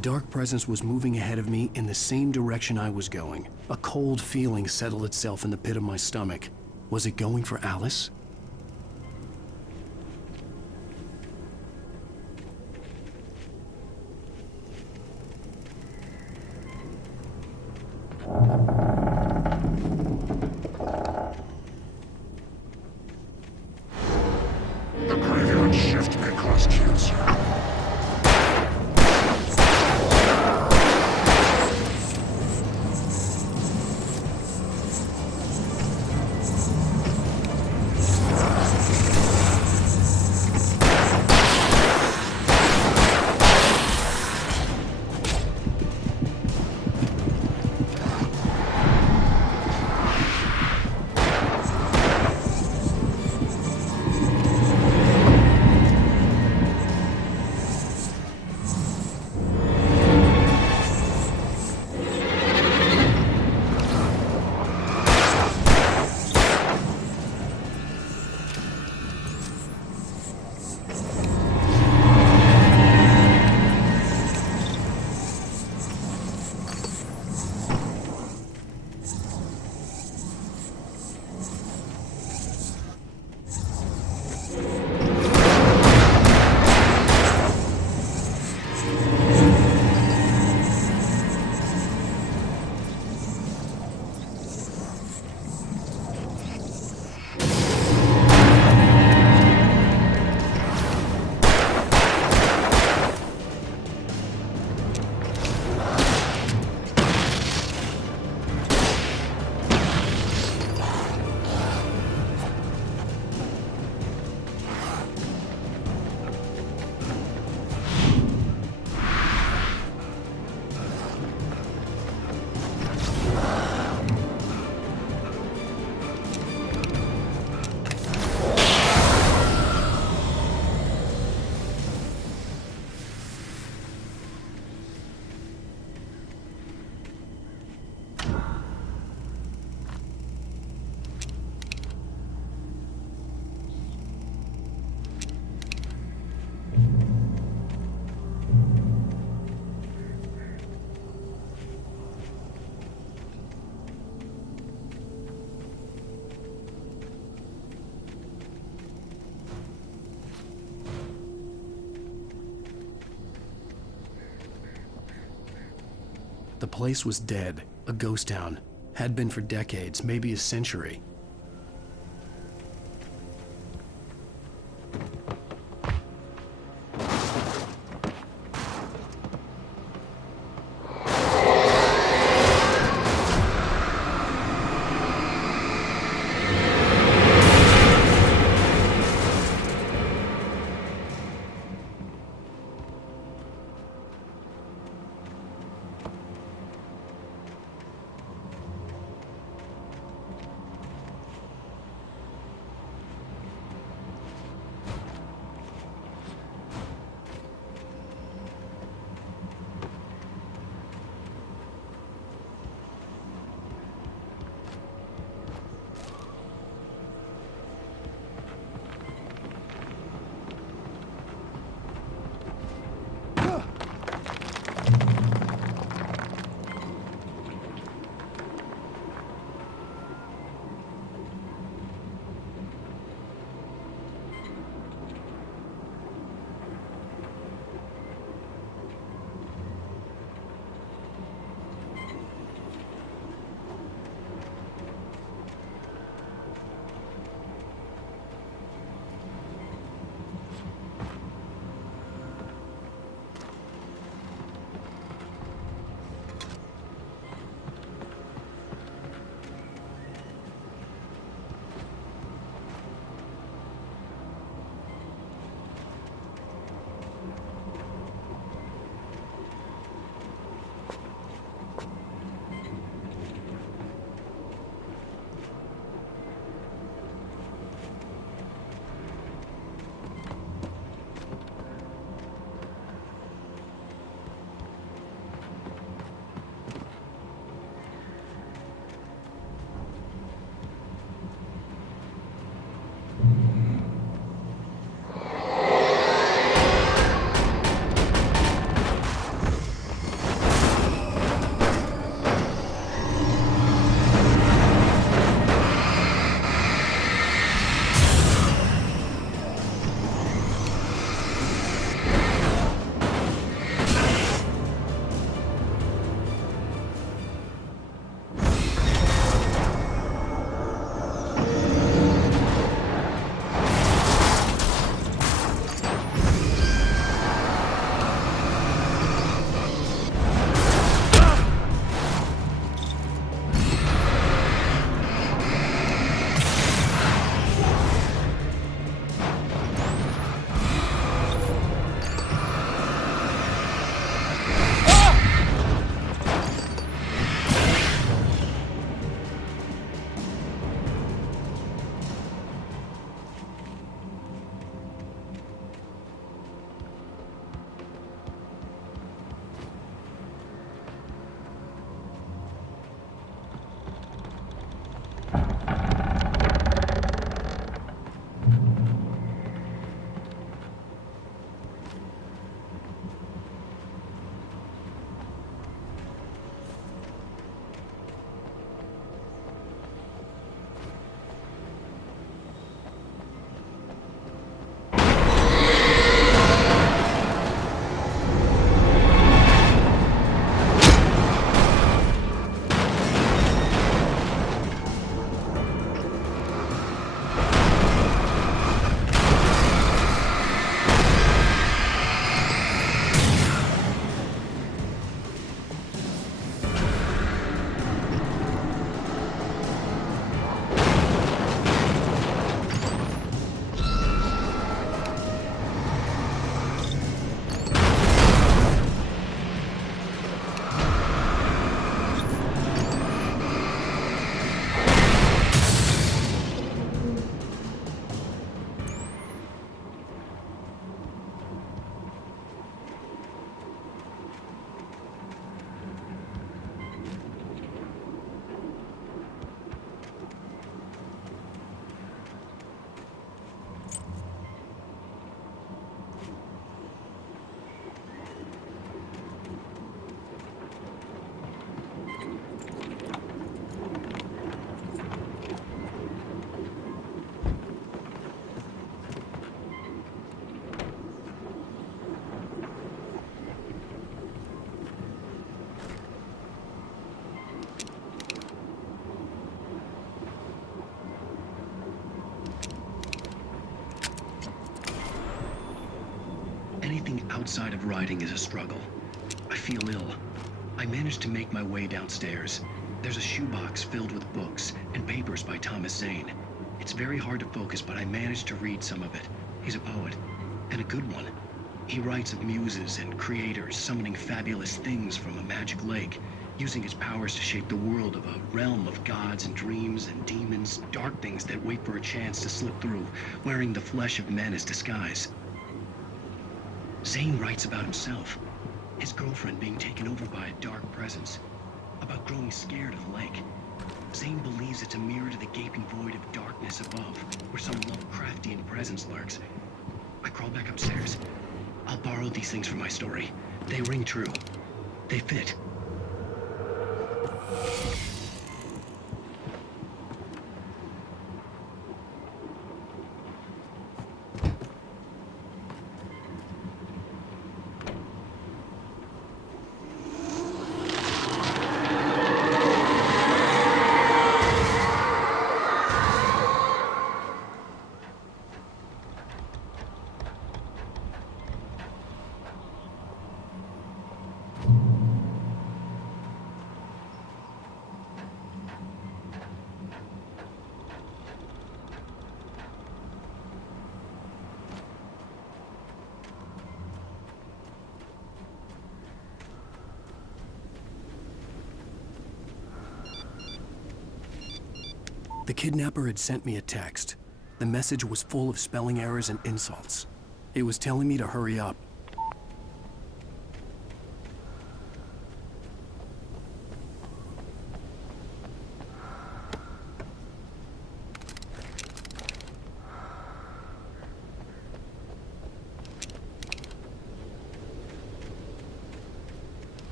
dark presence was moving ahead of me in the same direction I was going. A cold feeling settled itself in the pit of my stomach. Was it going for Alice? The graveyard shift may cause cancer. The place was dead, a ghost town. Had been for decades, maybe a century. outside of writing is a struggle. I feel ill. I managed to make my way downstairs. There's a shoebox filled with books and papers by Thomas Zane. It's very hard to focus, but I managed to read some of it. He's a poet, and a good one. He writes of muses and creators summoning fabulous things from a magic lake, using its powers to shape the world of a realm of gods and dreams and demons, dark things that wait for a chance to slip through, wearing the flesh of men as disguise. Zane writes about himself, his girlfriend being taken over by a dark presence, about growing scared of the lake. Zane believes it's a mirror to the gaping void of darkness above, where some Lovecraftian presence lurks. I crawl back upstairs. I'll borrow these things for my story. They ring true. They fit. The kidnapper had sent me a text. The message was full of spelling errors and insults. It was telling me to hurry up.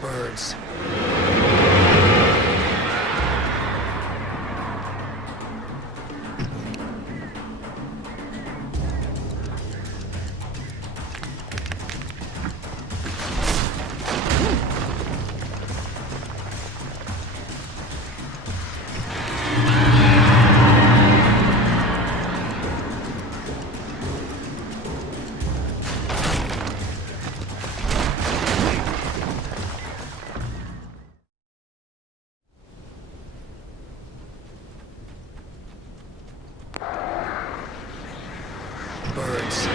Birds. Birds.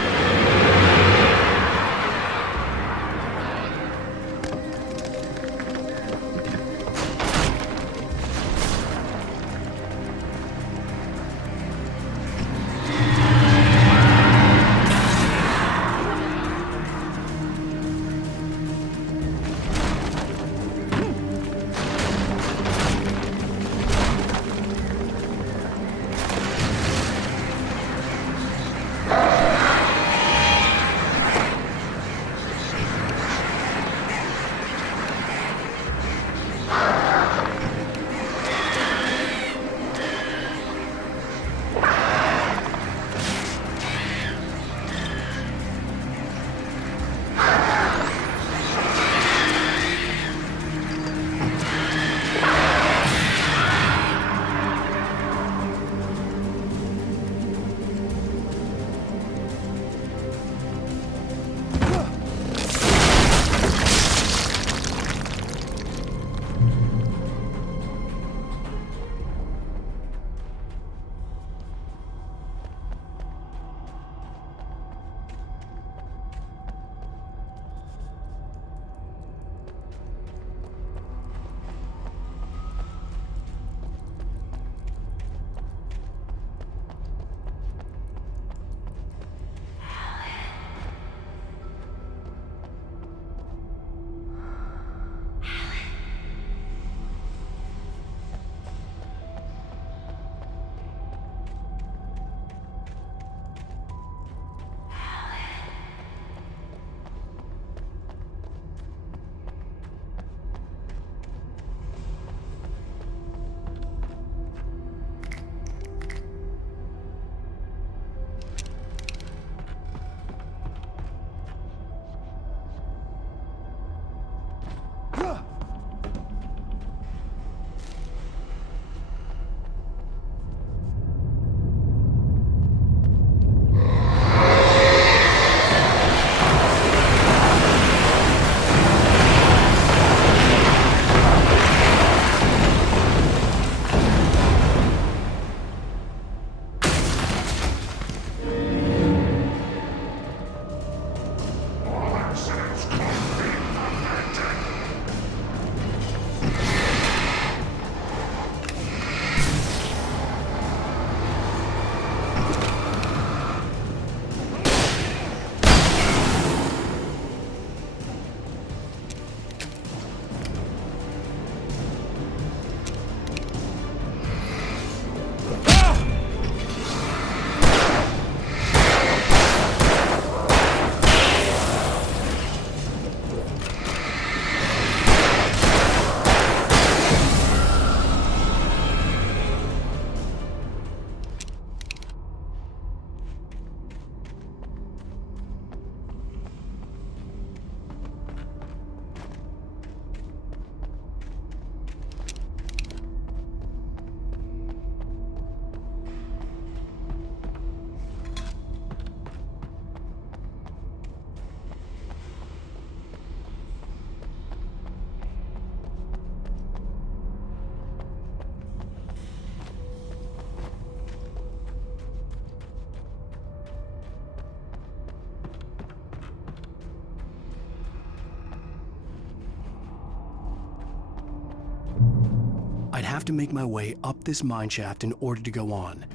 have to make my way up this mine shaft in order to go on.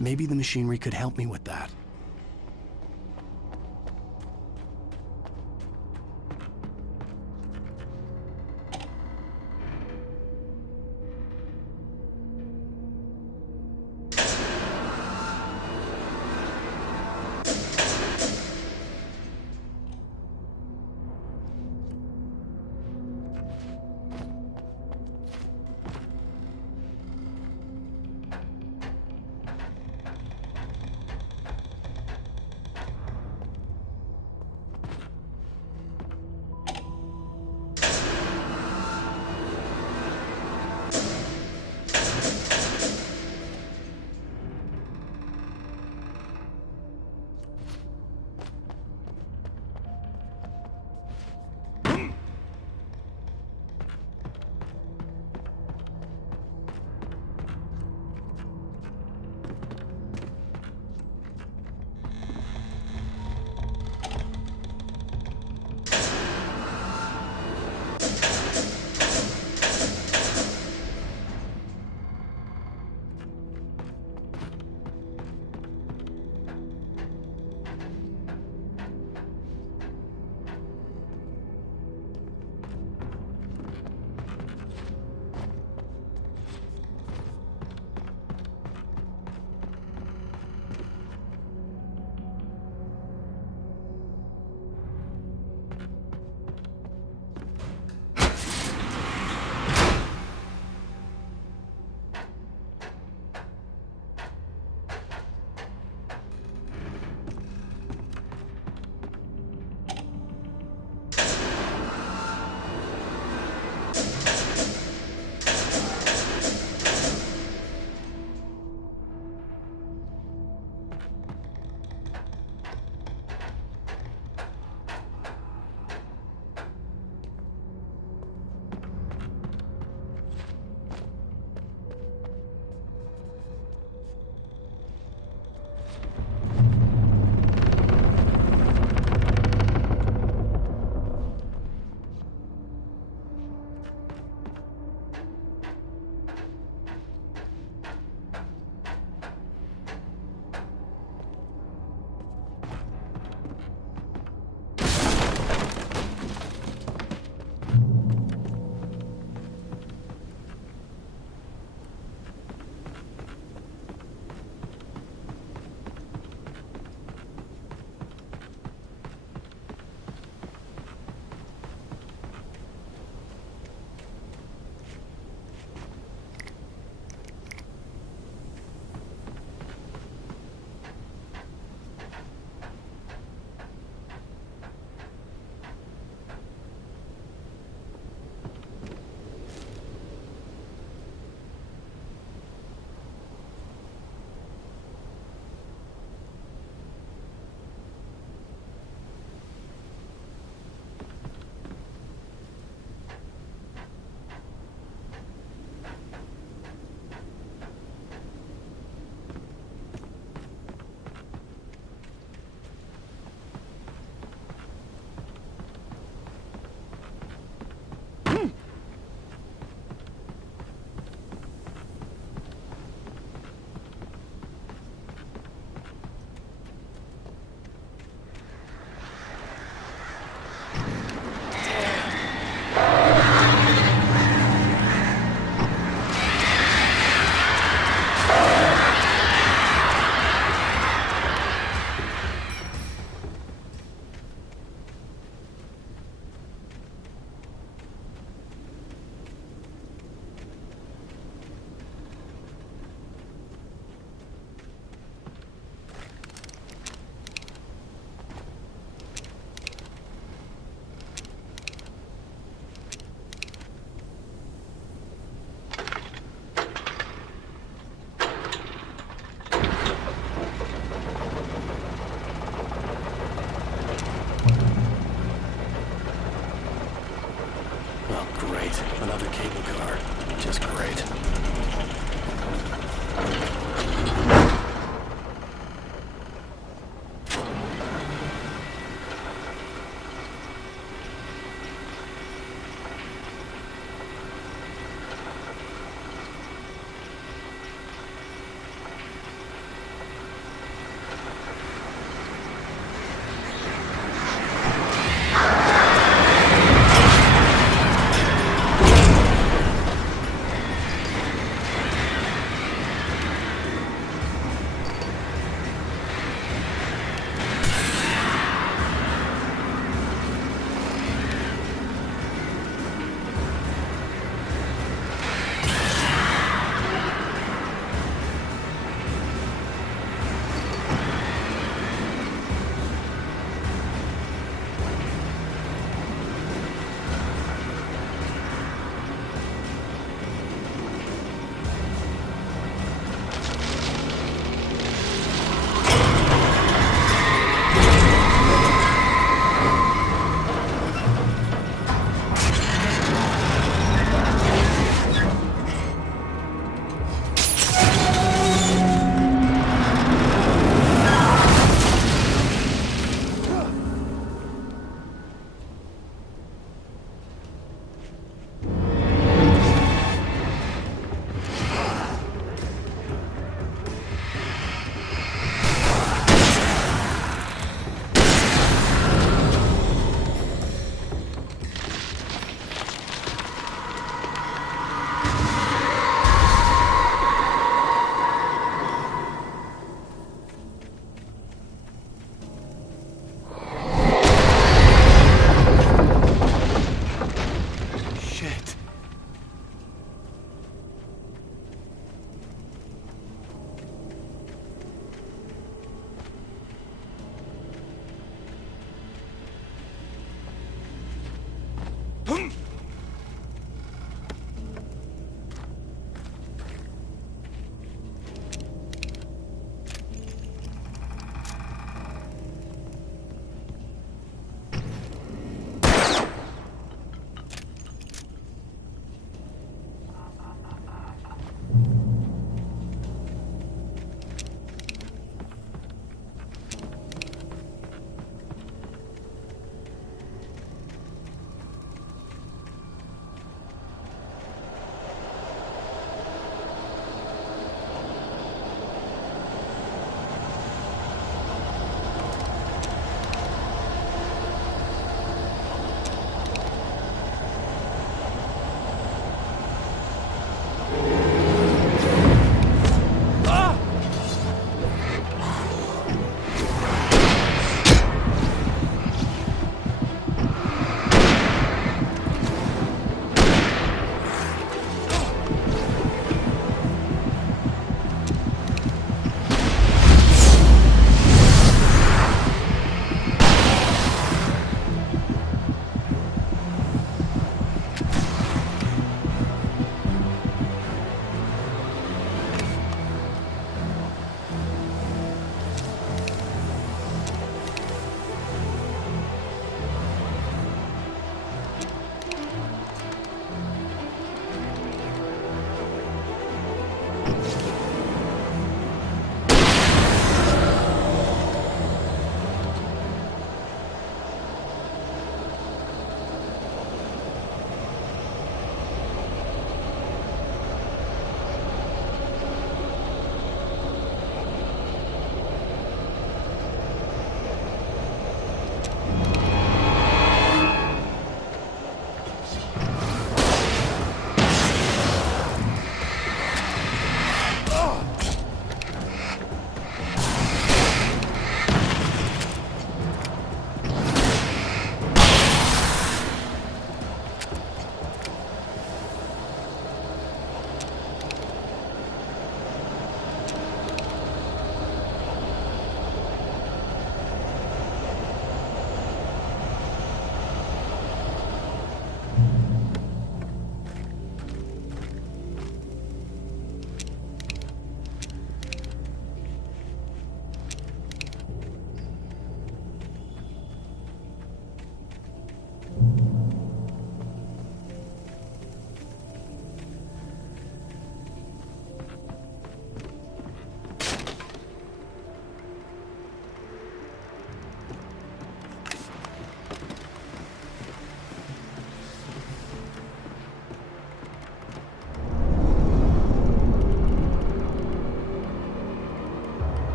Maybe the machinery could help me with that.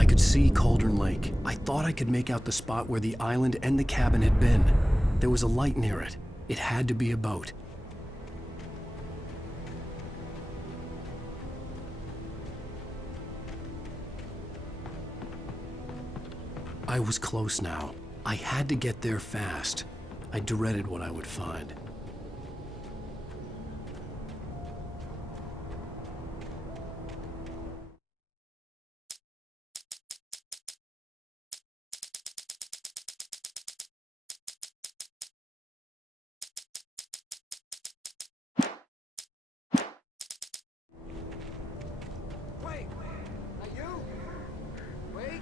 I could see Cauldron Lake. I thought I could make out the spot where the island and the cabin had been. There was a light near it. It had to be a boat. I was close now. I had to get there fast. I dreaded what I would find. Wait! Are you? Wait!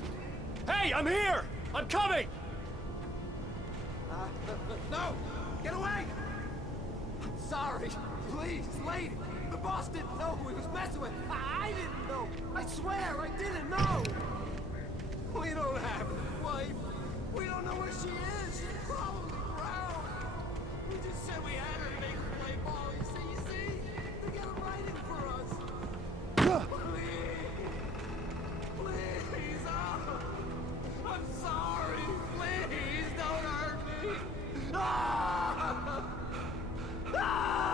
Hey, I'm here! I'm coming! No! Get away! I'm sorry. Please, lady. The boss didn't know who he was messing with. I didn't know. I swear, I didn't know. We don't have a wife. We don't know where she is. She's probably drowned. We just said we had her to make her play ball. You see? They got him writing for us. Please. Please. Oh. I'm sorry. Please don't hurt me. Ah! Ah!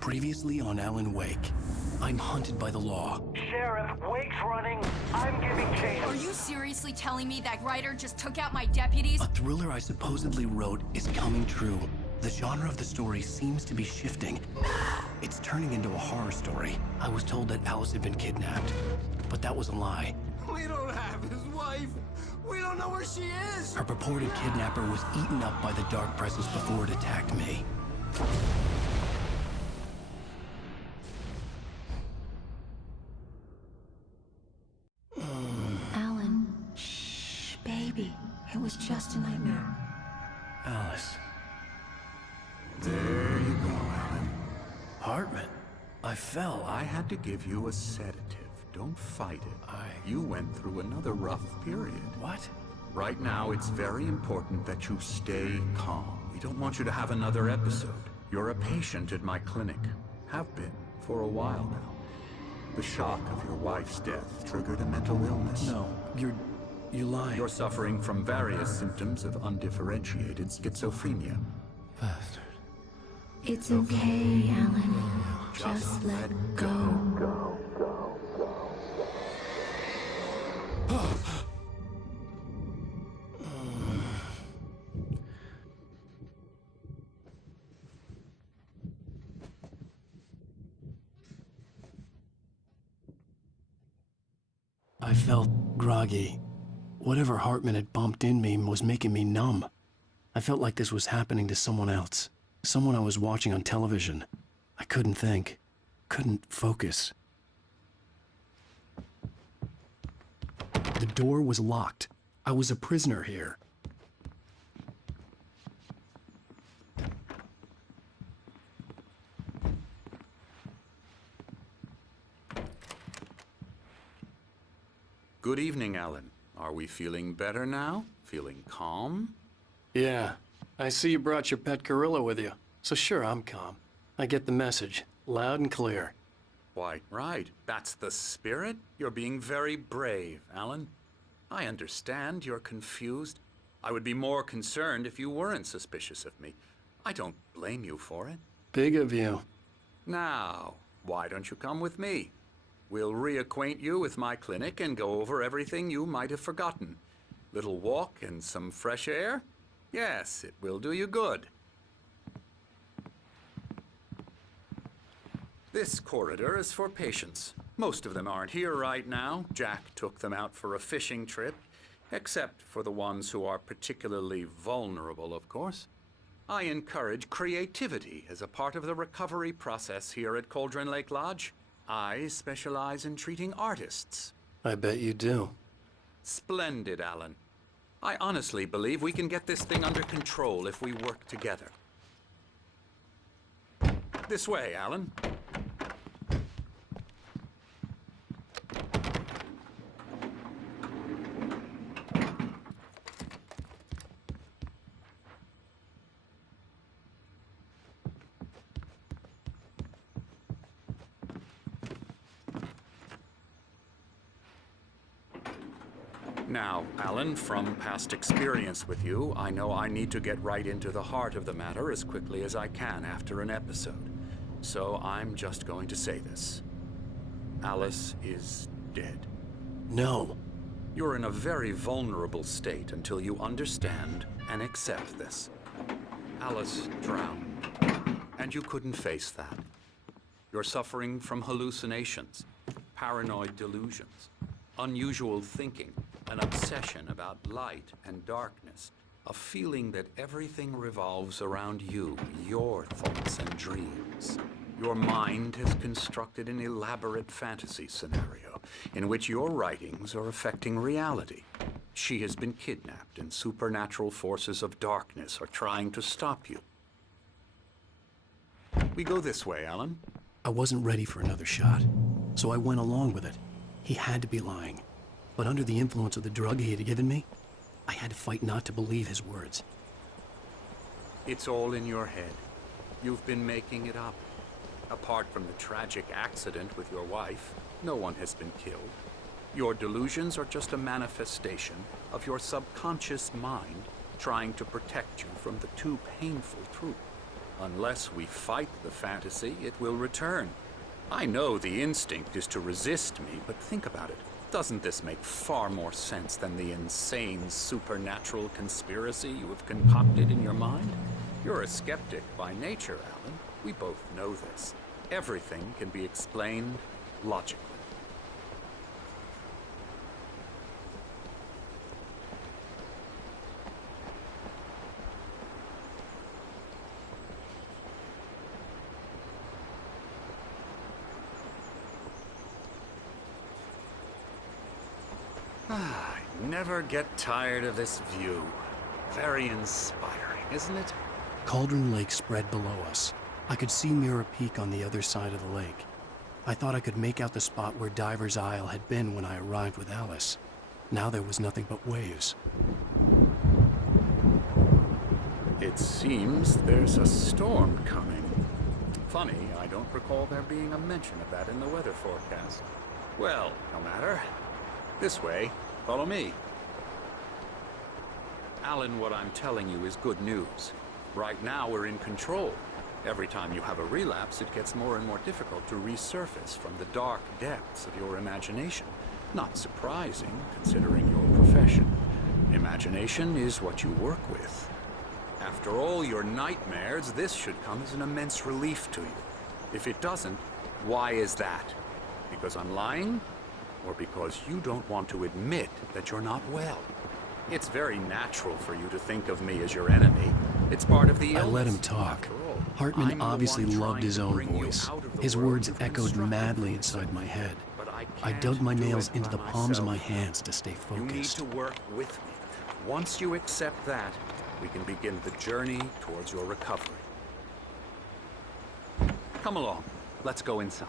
Previously on AlanWake, I'm hunted by the law. Sheriff, Wake's running. I'm giving chase. Are you seriously telling me that writer just took out my deputies? A thriller I supposedly wrote is coming true. The genre of the story seems to be shifting. It's turning into a horror story. I was told that Alice had been kidnapped, but that was a lie. We don't have his wife. We don't know where she is. Her purported kidnapper was eaten up by the dark presence before it attacked me. Alan, shh, baby. It was just a nightmare. Alice. There you go, Alan. Hartman. I fell. I had to give you a sedative. Don't fight it. You went through another rough period. What? Right now, it's very important that you stay calm. We don't want you to have another episode. You're a patient at my clinic. Have been for a while now. The shock of your wife's death triggered a mental illness. No, you're lying. You're suffering from various symptoms of undifferentiated schizophrenia. Bastard. It's okay, Alan. Just let go. I felt groggy. Whatever Hartman had bumped in me was making me numb. I felt like this was happening to someone else. Someone I was watching on television. I couldn't think. Couldn't focus. The door was locked. I was a prisoner here. Good evening, Alan. Are we feeling better now? Feeling calm? Yeah, I see you brought your pet gorilla with you. So sure, I'm calm. I get the message, loud and clear. Why, right. That's the spirit. You're being very brave, Alan. I understand you're confused. I would be more concerned if you weren't suspicious of me. I don't blame you for it. Big of you. Now, why don't you come with me? We'll reacquaint you with my clinic and go over everything you might have forgotten. Little walk and some fresh air? Yes, it will do you good. This corridor is for patients. Most of them aren't here right now. Jack took them out for a fishing trip, except for the ones who are particularly vulnerable, of course. I encourage creativity as a part of the recovery process here at Cauldron Lake Lodge. I specialize in treating artists. I bet you do. Splendid, Alan. I honestly believe we can get this thing under control if we work together. This way, Alan. Now, Alan, from past experience with you, I know I need to get right into the heart of the matter as quickly as I can after an episode. So I'm just going to say this. Alice is dead. No. You're in a very vulnerable state until you understand and accept this. Alice drowned, and you couldn't face that. You're suffering from hallucinations, paranoid delusions, unusual thinking, an obsession about light and darkness, a feeling that everything revolves around you, your thoughts and dreams. Your mind has constructed an elaborate fantasy scenario in which your writings are affecting reality. She has been kidnapped and supernatural forces of darkness are trying to stop you. We go this way, Alan. I wasn't ready for another shot, so I went along with it. He had to be lying. But under the influence of the drug he had given me, I had to fight not to believe his words. It's all in your head. You've been making it up. Apart from the tragic accident with your wife, no one has been killed. Your delusions are just a manifestation of your subconscious mind trying to protect you from the too painful truth. Unless we fight the fantasy, it will return. I know the instinct is to resist me, but think about it. Doesn't this make far more sense than the insane supernatural conspiracy you have concocted in your mind? You're a skeptic by nature, Alan. We both know this. Everything can be explained logically. I never get tired of this view. Very inspiring, isn't it? Cauldron Lake spread below us. I could see Mirror Peak on the other side of the lake. I thought I could make out the spot where Diver's Isle had been when I arrived with Alice. Now there was nothing but waves. It seems there's a storm coming. Funny, I don't recall there being a mention of that in the weather forecast. Well, no matter. This way. Follow me. Alan, what I'm telling you is good news. Right now, we're in control. Every time you have a relapse, it gets more and more difficult to resurface from the dark depths of your imagination. Not surprising, considering your profession. Imagination is what you work with. After all your nightmares, this should come as an immense relief to you. If it doesn't, why is that? Because I'm lying? Or because you don't want to admit that you're not well? It's very natural for you to think of me as your enemy. It's part of the illness. I let him talk. Hartman obviously loved his own voice. His words echoed madly inside my head. I dug my nails into the palms of my hands to stay You need focused. to work with me. Once you accept that, we can begin the journey towards your recovery. Come along. Let's go inside.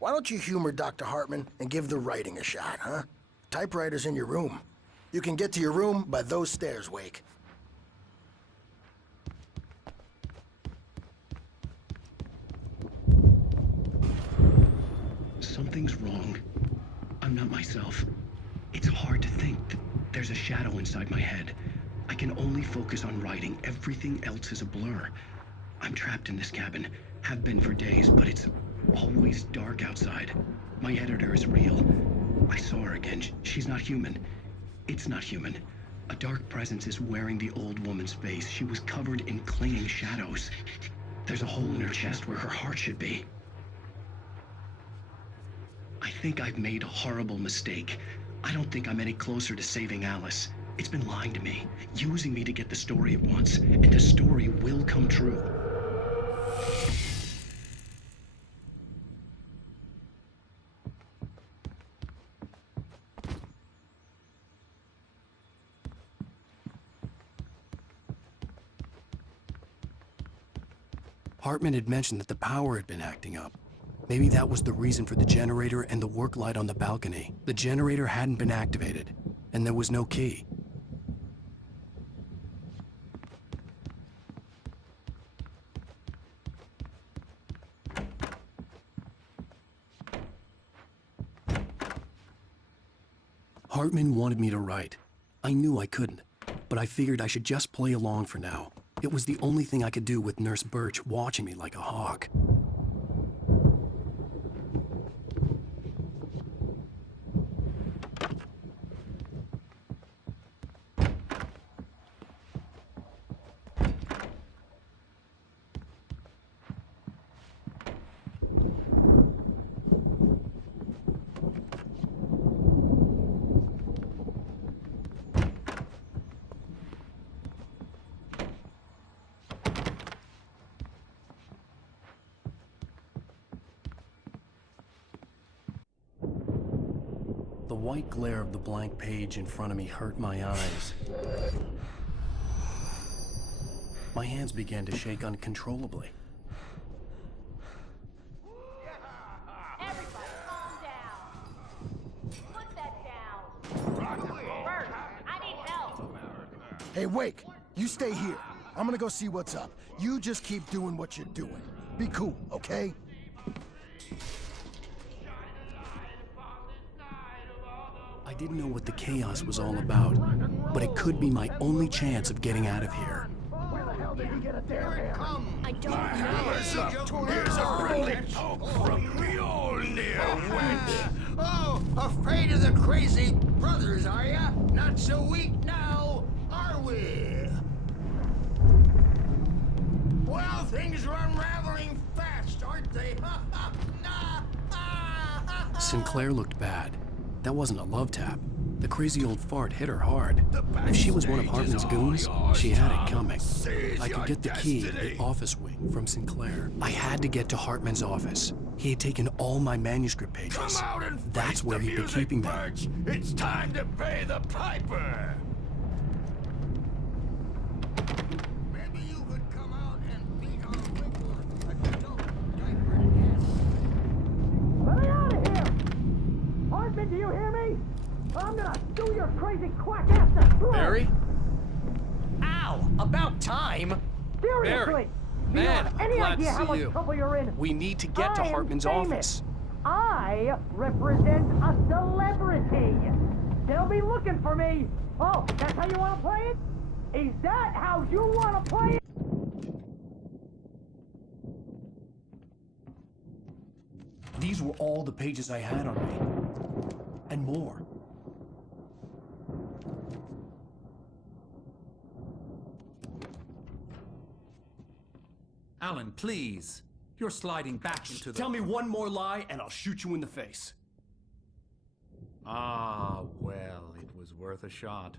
Why don't you humor Dr. Hartman and give the writing a shot, huh? Typewriter's in your room. You can get to your room by those stairs, Wake. Something's wrong. I'm not myself. It's hard to think. There's a shadow inside my head. I can only focus on writing. Everything else is a blur. I'm trapped in this cabin. Have been for days, but it's always dark outside. My editor is real. I saw her again. She's not human. It's not human. A dark presence is wearing the old woman's face. She was covered in clinging shadows. There's a hole in her chest where her heart should be. I think I've made a horrible mistake. I don't think I'm any closer to saving Alice. It's been lying to me, using me to get the story it wants, and the story will come true. Hartman had mentioned that the power had been acting up. Maybe that was the reason for the generator and the work light on the balcony. The generator hadn't been activated, and there was no key. Hartman wanted me to write. I knew I couldn't, but I figured I should just play along for now. It was the only thing I could do with Nurse Birch watching me like a hawk. The white glare of the blank page in front of me hurt my eyes. My hands began to shake uncontrollably. Everybody, calm down. Put that down. Bert, I need help. Hey, Wake, you stay here. I'm gonna go see what's up. You just keep doing what you're doing. Be cool, okay? I didn't know what the chaos was all about, but it could be my only chance of getting out of here. Where the hell did he get a damn hammer? I don't know. Here's a friendly poke from Mjolnir, wench. Oh, afraid of the crazy brothers, are ya? Not so weak now, are we? Well, things are unraveling fast, aren't they? Sinclair looked bad. That wasn't a love tap. The crazy old fart hit her hard. If she was one of Hartman's goons, she had it coming. I could get the key to the office wing from Sinclair. I had to get to Hartman's office. He had taken all my manuscript pages. Come out and That's face where the he'd been music, keeping them. Birch. It's time to pay the piper. Maybe you could come out and beat our wiggle at the dope diaper again. Let me out of here! Hartman, do you hear me? I'm gonna sue your crazy quack ass to throat! Barry? Ow! About time! Seriously! Barry! You Man, don't have I'm any glad idea to how see much you. trouble you're in. We need to get to I am Hartman's famous. office. I represent a celebrity. They'll be looking for me. Oh, that's how you want to play it? Is that how you want to play it? These were all the pages I had on me. And more. Alan, please. You're sliding back into the... Tell me one more lie and I'll shoot you in the face. Ah, well, it was worth a shot.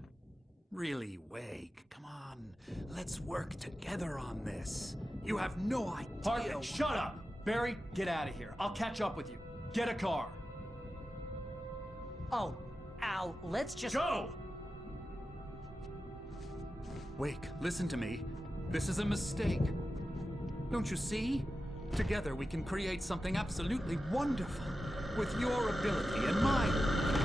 Really, Wake, come on. Let's work together on this. You have no idea... Hartman, shut up! Barry, get out of here. I'll catch up with you. Get a car. Oh, Al, let's just... Go! Wake, listen to me. This is a mistake. Don't you see? Together we can create something absolutely wonderful. With your ability and mine.